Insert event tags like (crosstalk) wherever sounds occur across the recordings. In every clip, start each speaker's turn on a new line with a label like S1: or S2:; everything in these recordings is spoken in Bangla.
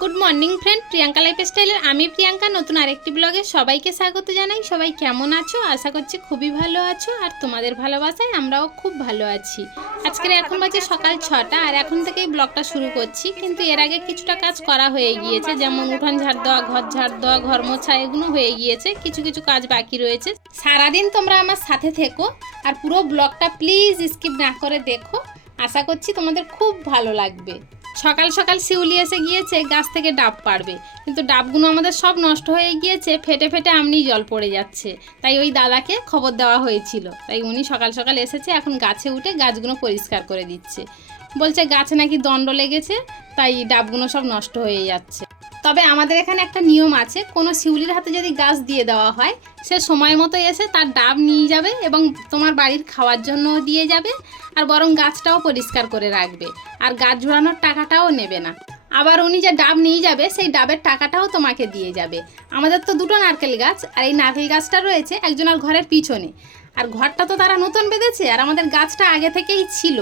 S1: Good morning friend Priyanka life স্টাইলের আমি প্রিয়াঙ্কা। নতুন আরেকটি ব্লগে সবাইকে স্বাগত জানাই। সবাই কেমন আছো? আশা করছি খুবই ভালো আছো। আর তোমাদের ভালোবাসায় আমরাও খুব ভালো আছি। আজকের এখন বাজে সকাল ছটা, আর এখন থেকেই ব্লগটা শুরু করছি। কিন্তু এর আগে কিছুটা কাজ করা হয়ে গিয়েছে। যেমন উঠান ঝাড় দেওয়া, ঘর ঝাড় দেওয়া, ঘর মোছা, এগুলো হয়ে গিয়েছে। কিছু কিছু কাজ বাকি রয়েছে। সারাদিন তোমরা আমার সাথে থেকো। আর পুরো ব্লগটা প্লিজ স্কিপ না করে দেখো। আশা করছি তোমাদের খুব ভালো লাগবে। সকাল সকাল শিউলি এসে গিয়েছে, গাছ থেকে ডাব পারবে কিন্তু ডাবগুলো আমাদের সব নষ্ট হয়ে গিয়েছে, ফেটে ফেটে আমনি জল পড়ে যাচ্ছে। তাই ওই দাদাকে খবর দেওয়া হয়েছিল। তাই উনি সকাল সকাল এসেছে, এখন গাছে উঠে গাছগুলো পরিষ্কার করে দিচ্ছে। বলছে গাছে নাকি দণ্ড লেগেছে, তাই ডাবগুলো সব নষ্ট হয়ে যাচ্ছে। তবে আমাদের এখানে একটা নিয়ম আছে, কোনো শিউলির হাতে যদি গাছ দিয়ে দেওয়া হয়, সে সময় মতো এসে তার ডাব নিয়ে যাবে এবং তোমার বাড়ির খাওয়ার জন্য দিয়ে যাবে আর বরং গাছটাও পরিষ্কার করে রাখবে। আর গাছ ঝোড়ানোর টাকাটাও নেবে না। আবার উনি যে ডাব নিয়ে যাবে, সেই ডাবের টাকাটাও তোমাকে দিয়ে যাবে। আমাদের তো দুটো নারকেল গাছ, আর এই নারকেল গাছটা রয়েছে একজনের ঘরের পিছনে। আর ঘরটা তো তারা নতুন বেঁধেছে, আর আমাদের গাছটা আগে থেকেই ছিল।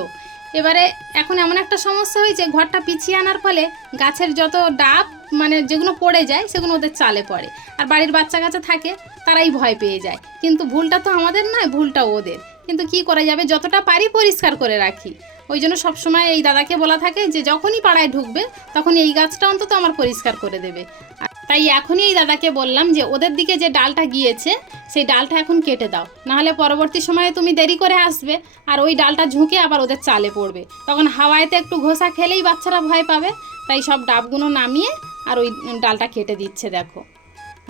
S1: এবারে এখন এমন একটা সমস্যা হয়েছে, ঘরটা পিছিয়ে আনার ফলে গাছের যত ডাব মানে যেগুলো পড়ে যায়, সেগুলো ওদের চালে পড়ে। আর বাড়ির বাচ্চা কাচ্চা থাকে, তারাই ভয় পেয়ে যায়। কিন্তু ভুলটা তো আমাদের নয়, ভুলটা ওদের। কিন্তু কি করা যাবে? যতটা পারি পরিষ্কার করে রাখি। ওই জন্য সবসময় এই দাদাকে বলা থাকে যে, যখনই পাড়ায় ঢুকবে তখন এই গাছটা অন্তত আমার পরিষ্কার করে দেবে। তাই এখনই এই দাদাকে বললাম যে, ওদের দিকে যে ডালটা গিয়েছে, সেই ডালটা এখন কেটে দাও। নাহলে পরবর্তী সময়ে তুমি দেরি করে আসবে, আর ওই ডালটা ঝুঁকে আবার ওদের চালে পড়বে। তখন হাওয়াইতে একটু ঘোষা খেলেই বাচ্চারা ভয় পাবে। তাই সব ডাবগুলো নামিয়ে আর ওই ডালটা কেটে দিচ্ছে, দেখো।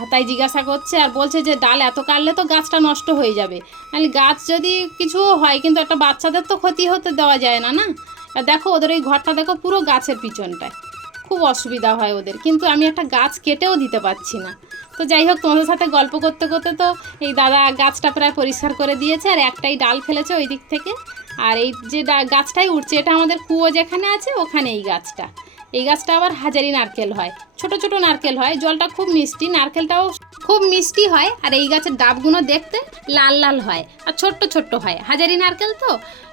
S1: আর তাই জিজ্ঞাসা করছে আর বলছে যে, ডাল এত কাটলে তো গাছটা নষ্ট হয়ে যাবে। নাহলে গাছ যদি কিছু হয়, কিন্তু একটা বাচ্চাদের তো ক্ষতি হতে দেওয়া যায় না না? আর দেখো, ওদের ওই ঘরটা দেখো পুরো গাছের পিছনটায়। খুব অসুবিধা হয় ওদের, কিন্তু আমি একটা গাছ কেটেও দিতে পারছি না। তো যাই হোক, তোমাদের সাথে গল্প করতে করতে তো এই দাদা গাছটা প্রায় পরিষ্কার করে দিয়েছে, আর একটাই ডাল ফেলেছে ওই দিক থেকে। আর এই যে গাছটাই উঠছে এটা আমাদের কুয়ো যেখানে আছে ওখানে এই গাছটা। এই গাছটা আবার হাজারি নারকেল হয়। ছোট ছোট নারকেল হয়। জলটা খুব মিষ্টি। নারকেলটাও খুব মিষ্টি হয়। আর এই গাছের ডাবগুলো দেখতে লাল লাল হয় আর ছোট্ট ছোট্ট হয়। হাজারি নারকেল তো,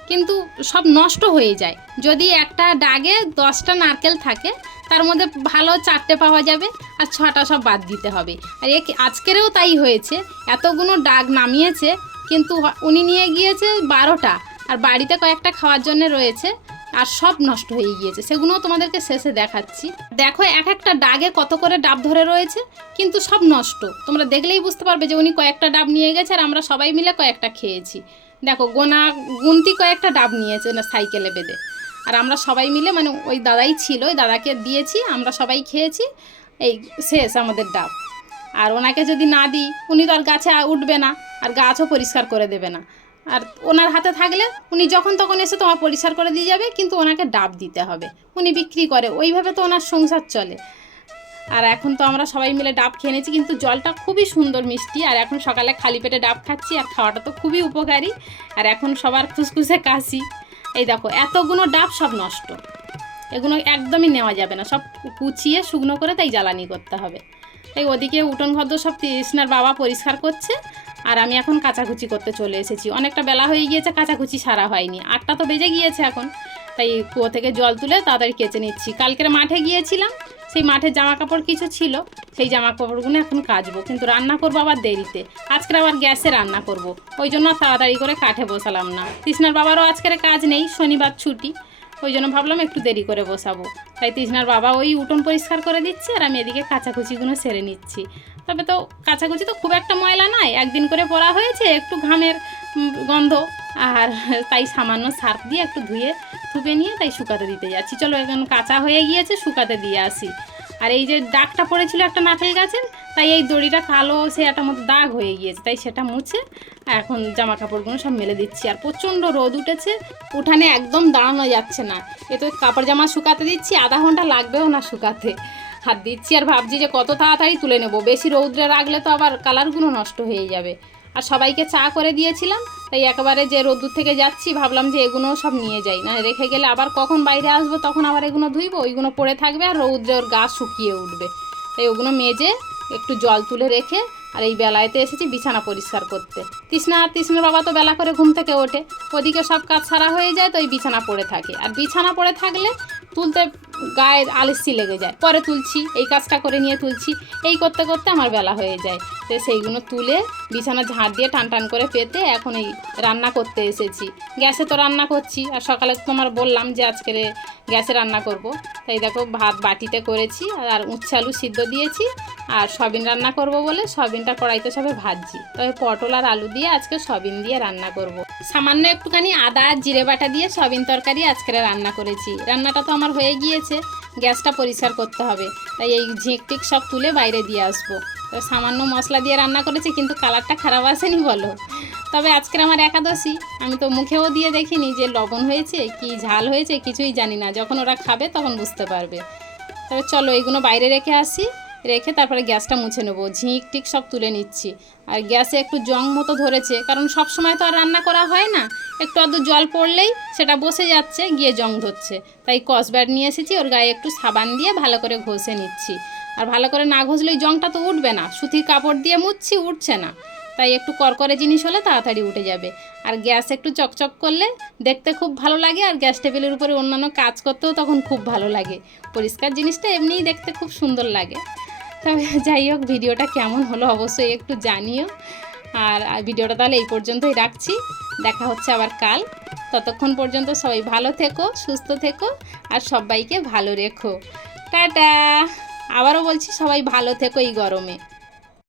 S1: কিন্তু সব নষ্ট হয়ে যায়। যদি একটা ডাগে দশটা নারকেল থাকে, তার মধ্যে ভালো চারটে পাওয়া যাবে আর ছটা সব বাদ দিতে হবে। আর এক আজকেরও তাই হয়েছে। এতগুলো ডাগ নামিয়েছে, কিন্তু উনি নিয়ে গিয়েছে বারোটা। আর বাড়িতে কয়েকটা খাওয়ার জন্য রয়েছে। আর সব নষ্ট হয়ে গিয়েছে। সেগুলোও তোমাদেরকে শেষে দেখাচ্ছি। দেখো, এক একটা ডাগে কত করে ডাব ধরে রয়েছে, কিন্তু সব নষ্ট। তোমরা দেখলেই বুঝতে পারবে যে উনি কয়েকটা ডাব নিয়ে গেছে আর আমরা সবাই মিলে কয়েকটা খেয়েছি। দেখো, গোনা গুনতি কয়েকটা ডাব নিয়েছে না সাইকেলে বেঁধে। আর আমরা সবাই মিলে মানে ওই দাদাই ছিল, ওই দাদাকে দিয়েছি, আমরা সবাই খেয়েছি, এই শেষ আমাদের ডাব। আর ওনাকে যদি না দিই, উনি তো আর গাছে উঠবে না, আর গাছও পরিষ্কার করে দেবে না। আর ওনার হাতে থাকলে উনি যখন তখন এসে তোমার পরিষ্কার করে দিয়ে যাবে, কিন্তু ওনাকে ডাব দিতে হবে। উনি বিক্রি করে, ওইভাবে তো ওনার সংসার চলে। আর এখন তো আমরা সবাই মিলে ডাব খেয়ে নিয়েছি, কিন্তু জলটা খুবই সুন্দর মিষ্টি, আর এখন সকালে খালি পেটে ডাব খাচ্ছি, আর খাওয়াটা তো খুবই উপকারী। আর এখন সবার খুসখুসে কাশি। এই দেখো এতগুলো ডাব সব নষ্ট। এগুলো একদমই নেওয়া যাবে না, সব কুচিয়ে শুকনো করে তাই জ্বালানি করতে হবে। তাই ওদিকে উঠোন ঘর সব তৃষ্ণার বাবা পরিষ্কার করছে আর আমি এখন কাচাকুচি করতে চলে এসেছি। অনেকটা বেলা হয়ে গিয়েছে, কাচাকুচি সারা হয়নি। আটটা তো বেজে গিয়েছে এখন। তাই কুয়ো থেকে জল তুলে তাড়াতাড়ি কেচে নিচ্ছি। কালকের মাঠে গিয়েছিলাম, সেই মাঠে জামা কাপড় কিছু ছিল, সেই জামা কাপড়গুলো এখন কাচবো। কিন্তু রান্না করব আবার দেরিতে। আজকে আবার গ্যাসে রান্না করব। ওই জন্য তাড়াতাড়ি করে কাঠে বসালাম না। কৃষ্ণার বাবারও আজকের কাজ নেই, শনিবার ছুটি। ওই জন্য ভাবলাম একটু দেরি করে বসাবো। তাই তৃষ্ণার বাবা ওই উঠোন পরিষ্কার করে দিচ্ছে আর আমি এদিকে কাঁচাকুচিগুলো সেরে নিচ্ছি। তবে তো কাঁচাকুচি তো খুব একটা ময়লা নাই একদিন করে পরা হয়েছে, একটু ঘামের গন্ধ। আর তাই সামান্য সার্ফ দিয়ে একটু ধুয়ে, ধুপে নিয়ে তাই শুকাতে দিতে যাচ্ছি। চলো এখন কাঁচা হয়ে গিয়েছে, শুকাতে দিয়ে আসি। আর এই যে দাগটা পড়েছিল একটা নারকেল গাছের, তাই এই দড়িটা কালো সে একটা মতো দাগ হয়ে গিয়েছে, তাই সেটা মুছে এখন জামা কাপড়গুলো সব মেলে দিচ্ছি। আর প্রচণ্ড রোদ উঠেছে, উঠানে একদম দাঁড়ানো যাচ্ছে না। এ তো কাপড় জামা শুকাতে দিচ্ছি, আধা ঘণ্টা লাগবেও না শুকাতে। হাত দিচ্ছি আর ভাবছি যে কত তাড়াতাড়ি তুলে নেব, বেশি রৌদ্রে রাখলে তো আবার কালারগুলো নষ্ট হয়ে যাবে। আর সবাইকে চা করে দিয়েছিলাম, তাই একেবারে যে রোদ্দুর থেকে যাচ্ছি, ভাবলাম যে এগুলোও সব নিয়ে যাই। না রেখে গেলে আবার কখন বাইরে আসব, তখন আবার এগুলো ধুইবো ওইগুলো পড়ে থাকবে আর রৌদ্রে ওর গা শুকিয়ে উঠবে। তাই ওগুলো মেজে একটু জল তুলে রেখে আর এই বেলায়তে এসেছি বিছানা পরিষ্কার করতে। তৃষ্ণা আর তৃষ্ণার বাবা তো বেলা করে ঘুম থেকে ওঠে ওদিকে সব কাজ সারা হয়ে যায়, তো ওই বিছানা পড়ে থাকে। আর বিছানা পড়ে থাকলে তুলতে গায়ে আলসি লেগে যায়, পরে তুলছি, এই কাজটা করে নিয়ে তুলছি, এই করতে করতে আমার বেলা হয়ে যায়। তো সেইগুলো তুলে বিছানা ঝাড় দিয়ে টান টান করে পেতে এখন এই রান্না করতে এসেছি। গ্যাসে তো রান্না করছি, আর সকালে তোমার বললাম যে আজকে গ্যাসে রান্না করব। তাই দেখো ভাত বাটিতে করেছি, আর উচ্ছে আলু সিদ্ধ দিয়েছি, আর সবিন রান্না করব বলে সবিনটা কড়াইতে সবে ভাজছি। তবে পটল আর আলু দিয়ে আজকে সবিন দিয়ে রান্না করব। সামান্য একটুখানি আদা আর জিরে বাটা দিয়ে সবিন তরকারি আজকে রান্না করেছি। রান্নাটা তো আমার হয়ে গিয়েছে। গ্যাসটা পরিষ্কার করতে হবে। তাই এই ঝিঁক টিক সব তুলে বাইরে দিয়ে আসব। তো সামান্য মশলা দিয়ে রান্না করেছি, কিন্তু কালারটা খারাপ আসেনি বলো। তবে আজকের আমার একাদশী, আমি তো মুখেও দিয়ে দেখিনি যে লবণ হয়েছে, কি ঝাল হয়েছে, কিছুই জানি না। যখন ওরা খাবে তখন বুঝতে পারবে। তবে চলো এইগুলো বাইরে রেখে আসি। রেখে তারপরে গ্যাসটা মুছে নেব। ঝিঁক টিক সব তুলে নিচ্ছি। আর গ্যাসে একটু জং মতো ধরেছে, কারণ সব সময় তো আর রান্না করা হয় না। একটু আধটু জল পড়লেই সেটা বসে যাচ্ছে, গিয়ে জং ধরছে। তাই কসব্যাট নিয়ে এসেছি, ওর গায়ে একটু সাবান দিয়ে ভালো করে ঘষে নিচ্ছি। আর ভালো করে না ঘষলে জংটা তো উঠবে না, সুতির কাপড় দিয়ে মুছছি উঠছে না। তাই একটু করকরে জিনিস হলে তাড়াতাড়ি উঠে যাবে। আর গ্যাস একটু চকচক করলে দেখতে খুব ভালো লাগে, আর গ্যাস টেবিলের উপরে অন্যান্য কাজ করতেও তখন খুব ভালো লাগে। পরিষ্কার জিনিসটা এমনিই দেখতে খুব সুন্দর লাগে। তবে (laughs) যাই হোক, ভিডিওটা কেমন হলো অবশ্যই একটু জানিও। আর ভিডিওটা তাহলে এই পর্যন্তই রাখছি। দেখা হচ্ছে আবার কাল। ততক্ষণ পর্যন্ত সবাই ভালো থেকো, সুস্থ থেকো, আর সবাইকে ভালো রেখো। টাটা! আবারও বলছি, সবাই ভালো থেকো এই গরমে।